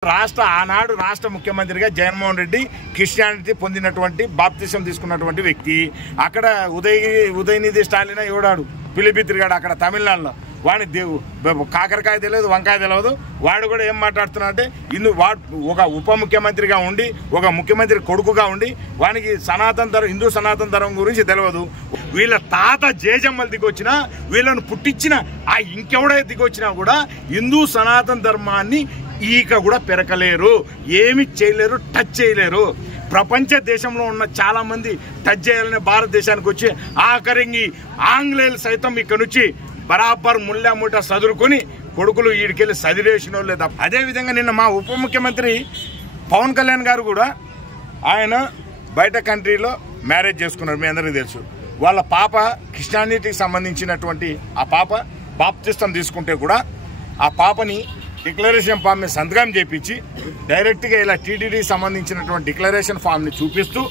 ఆనాడు రాష్ట్ర ముఖ్యమంత్రిగా జగన్మోహన్ రెడ్డి క్రిస్టియానిటీ పొందినటువంటి బాప్తిసం తీసుకున్నటువంటి వ్యక్తి. అక్కడ ఉదయనిధి స్టాలిన్ ఎవడాడు పిలిపిత్రిగాడు అక్కడ తమిళనాడులో, వాడిని కాకరకాయ తెలియదు వంకాయ తెలియదు. వాడు కూడా ఏం మాట్లాడుతున్నాడంటే ఒక ఉప ముఖ్యమంత్రిగా ఉండి ఒక ముఖ్యమంత్రి కొడుకుగా ఉండి వానికి హిందూ సనాతన ధర్మం గురించి తెలియదు. వీళ్ళ తాత జేజమ్మలు దిగొచ్చినా వీళ్ళను పుట్టించిన ఆ ఇంకెవడైతే దిగొచ్చినా కూడా హిందూ సనాతన ధర్మాన్ని ఈక కూడా పెరకలేరు, ఏమి చేయలేరు, టచ్ చేయలేరు. ప్రపంచ దేశంలో ఉన్న చాలా మంది టచ్ చేయాలనే భారతదేశానికి వచ్చి ఆఖరికి ఆంగ్లేయులు సైతం ఇక్కడ నుంచి బరాబర్ ముళ్ళ మూట చదువుకొని కొడుకులు ఈడికెళ్ళి చదివేసిన లేదా. అదేవిధంగా నిన్న మా ఉప ముఖ్యమంత్రి పవన్ కళ్యాణ్ గారు కూడా ఆయన బయట కంట్రీలో మ్యారేజ్ చేసుకున్నారు. మీ అందరికీ తెలుసు. వాళ్ళ పాప క్రిస్టియానిటీకి సంబంధించినటువంటి ఆ పాప బాప్తిస్తం తీసుకుంటే కూడా ఆ పాపని డిక్లరేషన్ ఫామ్ని సంతకం చేయించి డైరెక్ట్గా ఇలా టీటీడీకి సంబంధించినటువంటి డిక్లరేషన్ ఫామ్ని చూపిస్తూ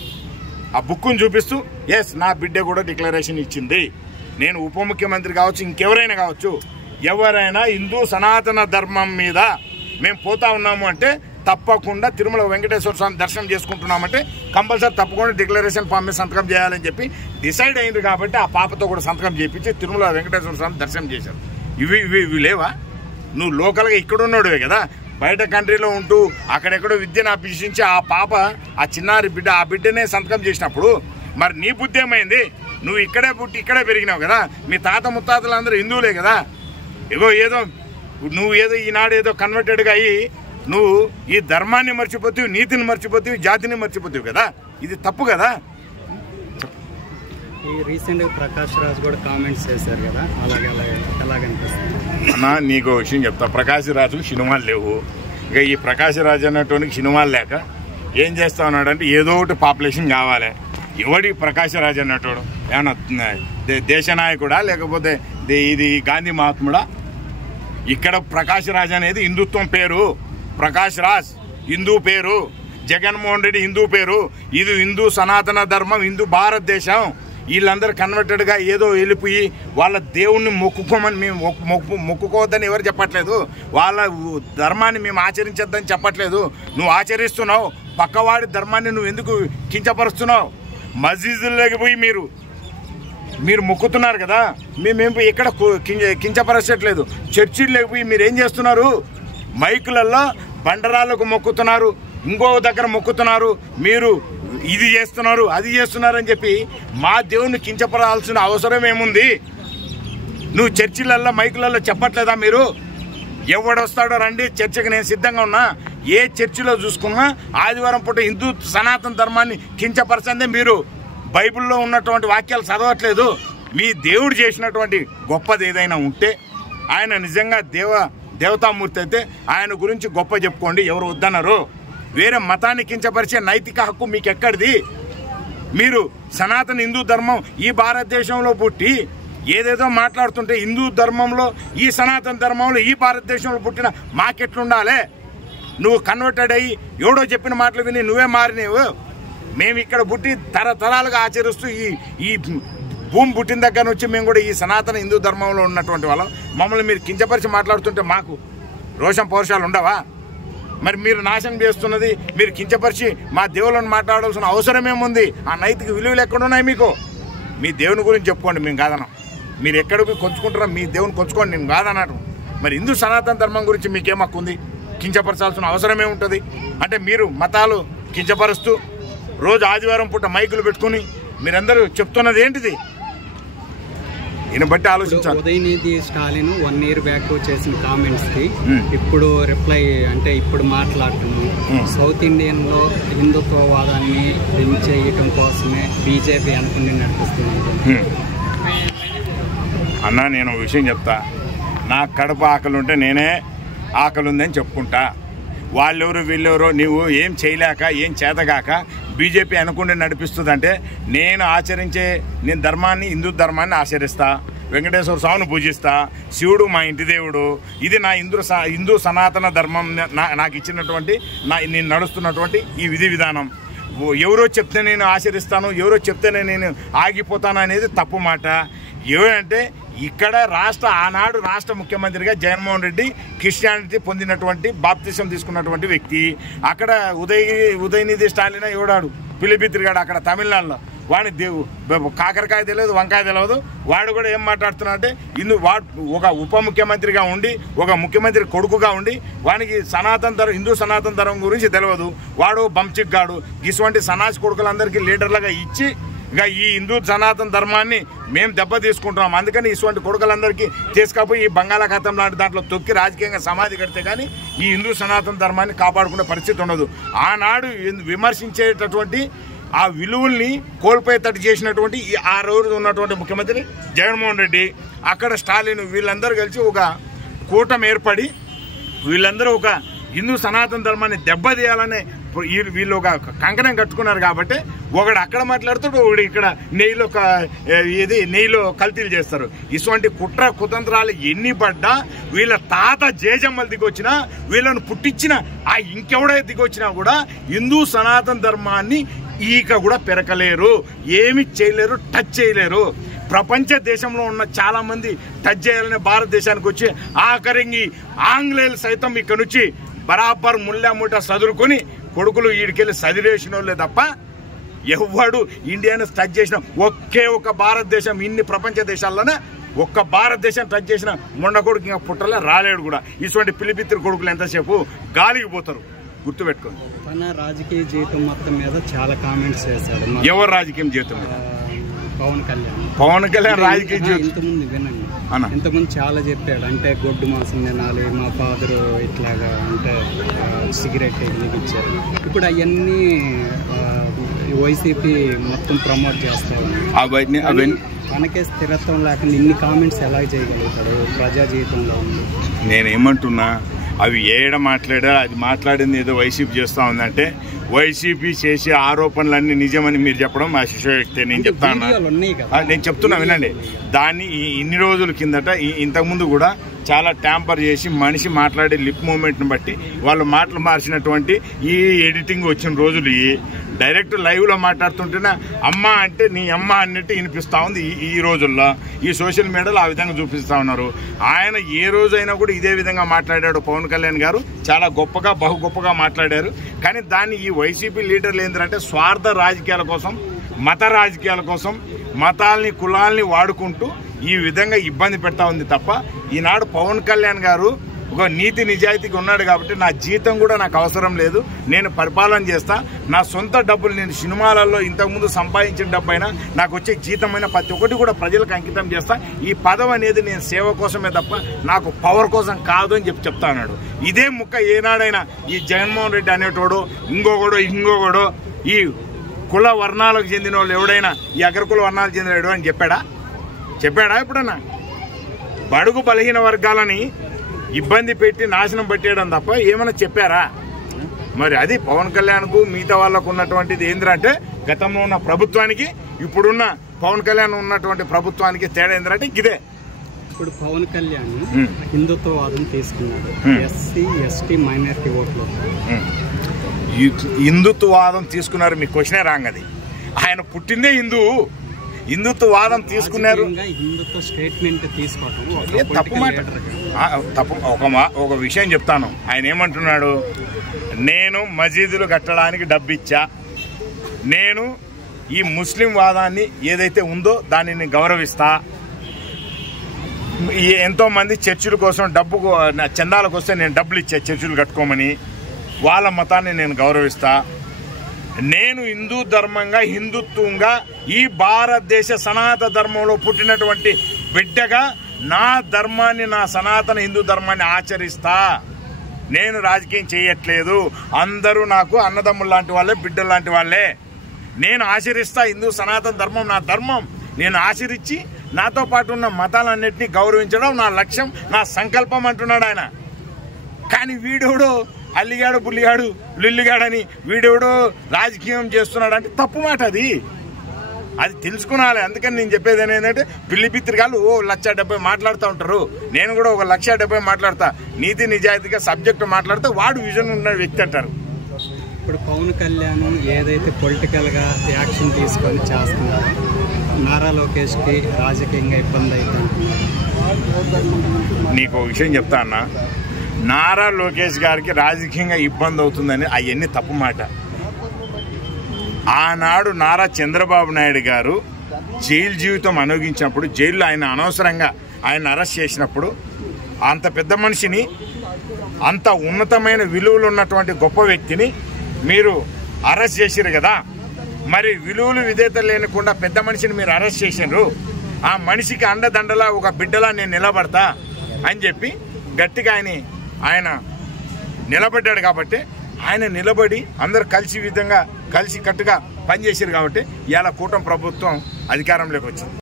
ఆ బుక్ను చూపిస్తూ ఎస్ నా బిడ్డ కూడా డిక్లరేషన్ ఇచ్చింది, నేను ఉప ముఖ్యమంత్రి కావచ్చు ఇంకెవరైనా కావచ్చు, ఎవరైనా హిందూ సనాతన ధర్మం మీద మేము పోతా ఉన్నాము అంటే తప్పకుండా తిరుమల వెంకటేశ్వర స్వామి దర్శనం చేసుకుంటున్నామంటే కంపల్సరీ తప్పకుండా డిక్లరేషన్ ఫామ్ మీద సంతకం చేయాలని చెప్పి డిసైడ్ అయింది. కాబట్టి ఆ పాపతో కూడా సంతకం చేయించి తిరుమల వెంకటేశ్వర స్వామి దర్శనం చేశారు. ఇవి లేవా? నువ్వు లోకల్గా ఇక్కడ ఉన్నాడువే కదా, బయట కంట్రీలో ఉంటూ అక్కడెక్కడో విద్యను అభ్యసించి ఆ పాప ఆ చిన్నారి బిడ్డ ఆ బిడ్డనే సంతకం చేసినప్పుడు మరి నీ బుద్ధి ఏమైంది? నువ్వు ఇక్కడే పుట్టి ఇక్కడే పెరిగినావు కదా, మీ తాత ముత్తాతలు అందరూ హిందువులే కదా. నువ్వు ఈనాడు ఏదో కన్వర్టెడ్గా అయ్యి నువ్వు ఈ ధర్మాన్ని మర్చిపోతావు, నీతిని మర్చిపోతావు, జాతిని మర్చిపోతావు కదా. ఇది తప్పు కదా. ఈ రీసెంట్గా ప్రకాష్ రాజ్ కూడా కామెంట్స్ చేశారు కదా, ఎలాగనిపిస్తుంది అన్న? నీకు విషయం చెప్తా. ప్రకాష్ రాజు సినిమాలు లేవు. ఇక ఈ ప్రకాష్ రాజు అన్నటువంటి సినిమాలు లేక ఏం చేస్తా ఉన్నాడు అంటే ఏదో ఒకటి పాపులేషన్ కావాలి. ఎవడి ప్రకాష్ రాజు అన్నట్టు ఏమన్నా దేశ నాయకుడా లేకపోతే ఇది గాంధీ మహాత్ముడా? ఇక్కడ ప్రకాష్ రాజ్ అనేది హిందుత్వం పేరు. ప్రకాష్ రాజ్ హిందూ పేరు, జగన్మోహన్ రెడ్డి హిందూ పేరు. ఇది హిందూ సనాతన ధర్మం, హిందూ భారతదేశం. వీళ్ళందరూ కన్వర్టెడ్గా ఏదో వెళ్ళిపోయి వాళ్ళ దేవుణ్ణి మొక్కుకోమని మేము మొక్కుకోవద్దని ఎవరు చెప్పట్లేదు. వాళ్ళ ధర్మాన్ని మేము ఆచరించొద్దని చెప్పట్లేదు. నువ్వు ఆచరిస్తున్నావు, పక్కవాడి ధర్మాన్ని నువ్వు ఎందుకు కించపరుస్తున్నావు? మస్జిదుల్లోకి పోయి మీరు మొక్కుతున్నారు కదా, మేము ఎక్కడ కించపరచట్లేదు. చర్చిల్లోకి పోయి మీరు ఏం చేస్తున్నారు? మైకులలో బండరాళ్ళకు మొక్కుతున్నారు, ఇంకో దగ్గర మొక్కుతున్నారు, మీరు ఇది చేస్తున్నారు అది చేస్తున్నారు అని చెప్పి మా దేవుణ్ణి కించపరాల్సిన అవసరం ఏముంది? నువ్వు చర్చిలల్లో మైకులలో చెప్పట్లేదా? మీరు ఎవడొస్తాడో రండి చర్చకి నేను సిద్ధంగా ఉన్నా. ఏ చర్చిలో చూసుకున్నా ఆదివారం పూట హిందూ సనాతన ధర్మాన్ని కించపరచందే. మీరు బైబిల్లో ఉన్నటువంటి వాక్యాలు చదవట్లేదు. మీ దేవుడు చేసినటువంటి గొప్పది ఏదైనా ఉంటే, ఆయన నిజంగా దేవతామూర్తి అయితే ఆయన గురించి గొప్ప చెప్పుకోండి, ఎవరు వద్దన్నారు. వేరే మతాన్ని కించపరిచే నైతిక హక్కు మీకు ఎక్కడిది? మీరు సనాతన హిందూ ధర్మం ఈ భారతదేశంలో పుట్టి ఏదేదో మాట్లాడుతుంటే హిందూ ధర్మంలో ఈ సనాతన ధర్మంలో ఈ భారతదేశంలో పుట్టిన మాకెట్లుండాలి? నువ్వు కన్వర్టెడ్ అయ్యి ఎవడో చెప్పిన మాటలు విని నువ్వే మారినేవు. మేము ఇక్కడ పుట్టి తరతరాలుగా ఆచరిస్తూ ఈ భూమి పుట్టిన దగ్గర నుంచి మేము కూడా ఈ సనాతన హిందూ ధర్మంలో ఉన్నటువంటి వాళ్ళం. మమ్మల్ని మీరు కించపరిచి మాట్లాడుతుంటే మాకు రోషం పౌరుషాలు ఉండవా? మరి మీరు నాశనం చేస్తున్నది, మీరు కించపరిచి మా దేవుళ్ళని మాట్లాడాల్సిన అవసరం ఏముంది? ఆ నైతిక విలువలు ఎక్కడున్నాయి మీకు? మీ దేవుని గురించి చెప్పుకోండి, మేము కాదన్నాం. మీరు ఎక్కడికి కొంచుకుంటారో మీ దేవుని కొంచుకోండి, నేను కాదన్నాను. మరి హిందూ సనాతన ధర్మం గురించి మీకేం హక్కు ఉంది? కించపరచాల్సిన అవసరం ఏముంటుంది? అంటే మీరు మతాలు కించపరుస్తూ రోజు ఆదివారం పూట మైకులు పెట్టుకుని మీరందరూ చెప్తున్నది ఏంటిది? ఈయన బట్టి ఆలోచించాలి. ఉదయనిధి స్టాలిన్ 1 year బ్యాక్ చేసిన కామెంట్స్కి ఇప్పుడు రిప్లై అంటే ఇప్పుడు మాట్లాడుతున్నాం. సౌత్ ఇండియన్లో హిందుత్వవాదాన్ని పెంచేయటం కోసమే బీజేపీ అనుకుని నడిపిస్తుంది అన్న. నేను ఒక విషయం చెప్తా. నా కడుపు ఆకలి ఉంటే నేనే ఆకలి ఉందని చెప్పుకుంటా. వాళ్ళెవరు వీళ్ళెవరో నీవు ఏం చేయలేక ఏం చేతగాక బీజేపీ అనుకుంటే నడిపిస్తుందంటే నేను ధర్మాన్ని హిందూ ధర్మాన్ని ఆచరిస్తా, వెంకటేశ్వర స్వామిని పూజిస్తా, శివుడు మా ఇంటి దేవుడు, ఇది నా హిందూ సనాతన ధర్మం నాకు ఇచ్చినటువంటి నేను నడుస్తున్నటువంటి ఈ విధి విధానం. ఎవరో చెప్తే నేను ఆచరిస్తాను, ఎవరో చెప్తేనే నేను ఆగిపోతాను అనేది తప్పు మాట. ఏమంటే ఇక్కడ ఆనాడు రాష్ట్ర ముఖ్యమంత్రిగా జగన్మోహన్ రెడ్డి క్రిస్టియానిటీ పొందినటువంటి బాప్తిసం తీసుకున్నటువంటి వ్యక్తి. అక్కడ ఉదయనిధి స్టాలిన్ ఎవడాడు పిలిపిత్రిగాడు అక్కడ తమిళనాడులో, వాడిని కాకరకాయ తెలియదు, వంకాయ తెలియదు. వాడు కూడా ఏం మాట్లాడుతున్నాడంటే వాడు ఒక ఉప ముఖ్యమంత్రిగా ఉండి, ఒక ముఖ్యమంత్రి కొడుకుగా ఉండి, వానికి హిందూ సనాతన ధర్మం గురించి తెలియదు. వాడు బంచిక్గాడు. ఇటువంటి సన్నాసి కొడుకులందరికీ లీడర్లుగా ఇచ్చి ఇక ఈ హిందూ సనాతన ధర్మాన్ని మేము దెబ్బ తీసుకుంటున్నాం, అందుకని ఇటువంటి కొడుకులందరికీ తీసుకపోయి ఈ బంగాళాఖాతం లాంటి దాంట్లో తొక్కి రాజకీయంగా సమాధి కడితే కానీ ఈ హిందూ సనాతన ధర్మాన్ని కాపాడుకునే పరిస్థితి ఉండదు. ఆనాడు విమర్శించేటటువంటి ఆ విలువల్ని కోల్పోయేటట్టు చేసినటువంటి ఆ రోజు ఉన్నటువంటి ముఖ్యమంత్రి జగన్మోహన్ రెడ్డి, అక్కడ స్టాలిన్, వీళ్ళందరూ కలిసి ఒక కూటమి ఏర్పడి వీళ్ళందరూ ఒక హిందూ సనాతన ధర్మాన్ని దెబ్బతీయాలనే వీళ్ళు ఒక కంకణం కట్టుకున్నారు. కాబట్టి ఒకడు అక్కడ మాట్లాడుతాడు, ఒకడు ఇక్కడ నెయ్యిలో కల్తీలు చేస్తారు. ఇటువంటి కుట్ర కుతంత్రాలు ఎన్ని పడ్డా వీళ్ళ తాత జేజమ్మలు దిగొచ్చినా, వీళ్ళను పుట్టించిన ఆ ఇంకెవడైతే దిగొచ్చినా కూడా హిందూ సనాతన ధర్మాన్ని ఈక కూడా పెరకలేరు, ఏమి చేయలేరు, టచ్ చేయలేరు. ప్రపంచ దేశంలో ఉన్న చాలా మంది టచ్ చేయాలనే భారతదేశానికి వచ్చి ఆఖరికి ఆంగ్లేయులు సైతం ఇక్కడ నుంచి బరాబర్ ముళ్ళ మూట చదువుకొని కొడుకులు ఈడికెళ్ళి చదివేసిన వాళ్ళే తప్ప ఎవడు ఇండియాను టచ్ చేసిన ఒకే ఒక భారతదేశం, ఇన్ని ప్రపంచ దేశాల్లోనే ఒక్క భారతదేశం టచ్ చేసిన మొండ కొడుకు ఇంకా పుట్టలే రాలేడు కూడా. ఇటువంటి పిలిపిత్రి కొడుకులు ఎంతసేపు గాలికి పోతారు, గుర్తుపెట్టుకోండి. తన రాజకీయ జీవితం మొత్తం మీద చాలా కామెంట్స్ చేశాడు. ఎవరు రాజకీయం జీవితం? పవన్ కళ్యాణ్ రాజకీయ జీవితం ఇంతకుముందు వినండి, ఇంతకుముందు చాలా చెప్పాడు. అంటే గొడ్డు మాంసం తినాలి, మా ఫాదరు ఇట్లాగా అంటే సిగరెట్ ఇచ్చారు. ఇప్పుడు అవన్నీ వైసీపీ మొత్తం ప్రమోట్ చేస్తారు. తనకే స్థిరత్వం లేకుండా ఇన్ని కామెంట్స్ ఎలా చేయగలుగుతాడు ప్రజా జీవితంలో? నేనేమంటున్నా, అవి మాట్లాడా అది మాట్లాడింది ఏదో వైసీపీ చేస్తా ఉందంటే వైసీపీ చేసే ఆరోపణలన్నీ నిజమని మీరు చెప్పడం మా శిశోక్తే. నేను చెప్తున్నా వినండి. దాన్ని ఇన్ని రోజుల కిందట ఇంతకుముందు కూడా చాలా ట్యాంపర్ చేసి మనిషి మాట్లాడే లిప్ మూమెంట్ని బట్టి వాళ్ళు మాటలు మార్చినటువంటి ఈ ఎడిటింగ్ వచ్చిన రోజులు డైరెక్ట్ లైవ్లో మాట్లాడుతుంటేనే అమ్మ అంటే నీ అమ్మ అన్నట్టు వినిపిస్తూ ఉంది. ఈ రోజుల్లో ఈ సోషల్ మీడియాలో ఆ విధంగా చూపిస్తూ ఉన్నారు. ఆయన ఏ రోజైనా కూడా ఇదే విధంగా మాట్లాడాడు పవన్ కళ్యాణ్ గారు, చాలా గొప్పగా బహు గొప్పగా మాట్లాడారు. కానీ దాన్ని ఈ వైసీపీ లీడర్లు ఏంటంటే స్వార్థ రాజకీయాల కోసం, మత రాజకీయాల కోసం మతాల్ని కులాల్ని వాడుకుంటూ ఈ విధంగా ఇబ్బంది పెడతా ఉంది తప్ప ఈనాడు పవన్ కళ్యాణ్ గారు ఒక నీతి నిజాయితీగా ఉన్నాడు కాబట్టి నా జీతం కూడా నాకు అవసరం లేదు, నేను పరిపాలన చేస్తా, నా సొంత డబ్బులు నేను సినిమాలలో ఇంతకుముందు సంపాదించిన డబ్బు అయినా నాకు వచ్చే జీతమైన ప్రతి ఒక్కటి కూడా ప్రజలకు అంకితం చేస్తా, ఈ పదవి అనేది నేను సేవ కోసమే తప్ప నాకు పవర్ కోసం కాదు అని చెప్తా అన్నాడు. ఇదే ముక్క ఏనాడైనా ఈ జగన్మోహన్ రెడ్డి అనేటోడు ఇంకొకడో ఈ కుల వర్ణాలకు చెందిన వాళ్ళు ఎవడైనా ఈ అగ్రకుల వర్ణాలకు చెందిన అని చెప్పాడా ఎప్పుడన్నా? బడుగు బలహీన వర్గాలని ఇబ్బంది పెట్టి నాశనం పెట్టేయడం తప్ప ఏమైనా చెప్పారా? మరి అది పవన్ కళ్యాణ్కు మిగతా వాళ్ళకు ఉన్నటువంటిది ఏంటంటే గతంలో ఉన్న ప్రభుత్వానికి ఇప్పుడున్న పవన్ కళ్యాణ్ ఉన్నటువంటి ప్రభుత్వానికి తేడా ఏంటంటే ఇదే. ఇప్పుడు పవన్ కళ్యాణ్ హిందుత్వవాదం తీసుకున్నాడు, ఎస్సీ ఎస్టీ మైనారిటీ ఓట్లు హిందుత్వవాదం తీసుకున్నారు. మీ క్వశ్చనే రాంగ్. అది ఆయన పుట్టిందే హిందుత్వవాదం తీసుకున్నారు. తప్పు మాట. ఒక విషయం చెప్తాను. ఆయన ఏమంటున్నాడు, నేను మసీదులు కట్టడానికి డబ్బిచ్చా, నేను ఈ ముస్లిం వాదాన్ని ఏదైతే ఉందో దానిని గౌరవిస్తా, ఎంతో మంది చర్చిల కోసం చందాలకు వస్తే నేను డబ్బులు ఇచ్చా చర్చిలు కట్టుకోమని, వాళ్ళ మతాన్ని నేను గౌరవిస్తా, నేను హిందూ ధర్మంగా హిందుత్వంగా ఈ భారతదేశ సనాతన ధర్మంలో పుట్టినటువంటి బిడ్డగా నా ధర్మాన్ని, నా సనాతన హిందూ ధర్మాన్ని ఆచరిస్తా, నేను రాజకీయం చేయట్లేదు, అందరూ నాకు అన్నదమ్ములు లాంటి వాళ్ళే, బిడ్డలు లాంటి వాళ్ళే, నేను ఆచరిస్తా హిందూ సనాతన ధర్మం నా ధర్మం, నేను ఆచరించి నాతో పాటు ఉన్న మతాలన్నింటినీ గౌరవించడం నా లక్ష్యం, నా సంకల్పం అంటున్నాడు ఆయన. కానీ వీడెవడో అల్లిగాడు పుల్లిగాడు లిల్లిగాడని వీడెవడో రాజకీయం చేస్తున్నాడు అంటే తప్పు మాట. అది తెలుసుకునాలి. అందుకని నేను చెప్పేది ఏంటంటే పిల్లిపిత్రికాలు 1,70,000 మాట్లాడుతూ ఉంటారు, నేను కూడా 1,70,000 మాట్లాడతా, నీతి నిజాయితీగా సబ్జెక్టు మాట్లాడితే వాడు విజన్ ఉన్న వ్యక్తి అంటారు. ఇప్పుడు పవన్ కళ్యాణ్ ఏదైతే పొలిటికల్గా యాక్షన్ తీసుకొని చేస్తున్నారో నారా లోకేష్కి రాజకీయంగా ఇబ్బంది అవుతుంది. నీకు ఒక విషయం చెప్తా అన్న, నారా లోకేష్ గారికి రాజకీయంగా ఇబ్బంది అవుతుందని అవన్నీ తప్పు మాట. ఆనాడు నారా చంద్రబాబు నాయుడు గారు జైలు జీవితం అనుభవించినప్పుడు, జైల్లో ఆయన అనవసరంగా ఆయన అరెస్ట్ చేసినప్పుడు, అంత పెద్ద మనిషిని, అంత ఉన్నతమైన విలువలు ఉన్నటువంటి గొప్ప వ్యక్తిని మీరు అరెస్ట్ చేసిరు కదా. మరి విలువలు విధేయత లేకుండా పెద్ద మనిషిని మీరు అరెస్ట్ చేసినారు. ఆ మనిషికి అండదండలా ఒక బిడ్డలా నేను నిలబడతా అని చెప్పి గట్టిగా ఆయన నిలబడ్డాడు. కాబట్టి ఆయన నిలబడి అందరూ కలిసి కట్టుగా పనిచేసారు. కాబట్టి ఇవాళ కూటమి ప్రభుత్వం అధికారంలోకి వచ్చింది.